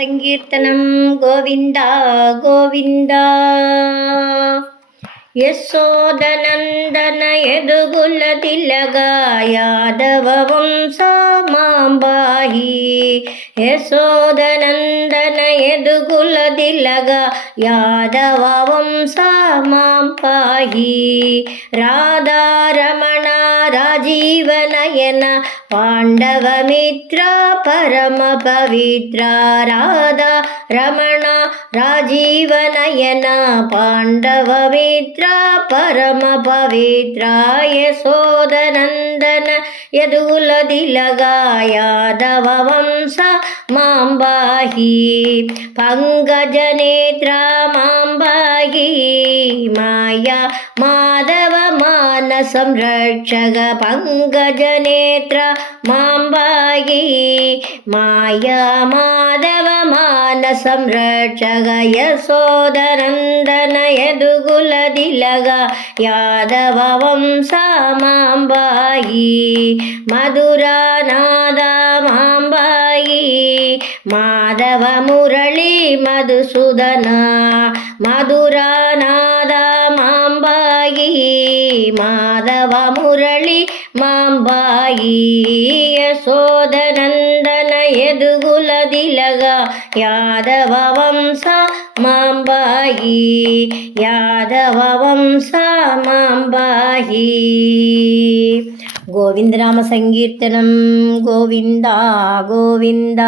సంకీర్తనం గోవింద గోవింద. యశోదనందన యదుగుల తిలగా యాదవ వంశ మాంబాహి. యశోదనందన యదుగుల తిలగా యాదవ వంశ మాంబాహి. రాధారమణ రాజీవనయన పాండవ మిత్ర పరమ పవిత్ర. రాధా రమణ రాజీవనయన పాండవ మిత్ర పరమ పవిత్ర. యశోదనందన యదుల దిలగా యాదవ వంశ మాంబాహి. పంకజనేత్ర మాంబాహి మాయా మాధవ మాన సంరక్షక. పంకజనేత్ర మాంబాహి మాయా మాధవ మాన సంరక్షక. యశోదనందన యదుగుల దిలగా యాదవ వంశ మాంబాహి. మధురానాద మాంబాహి మాధవ మురళి మధుసూదన. మధురానాద మాంబాహి మాధవ మురళి మాంబాహి. యశోదనందన యదుగుల దిలగా యాదవ వంశ మాంబాహి. యాదవ వంశ మాంబాహి. గోవిందనామ సంకీర్తనం గోవింద గోవింద.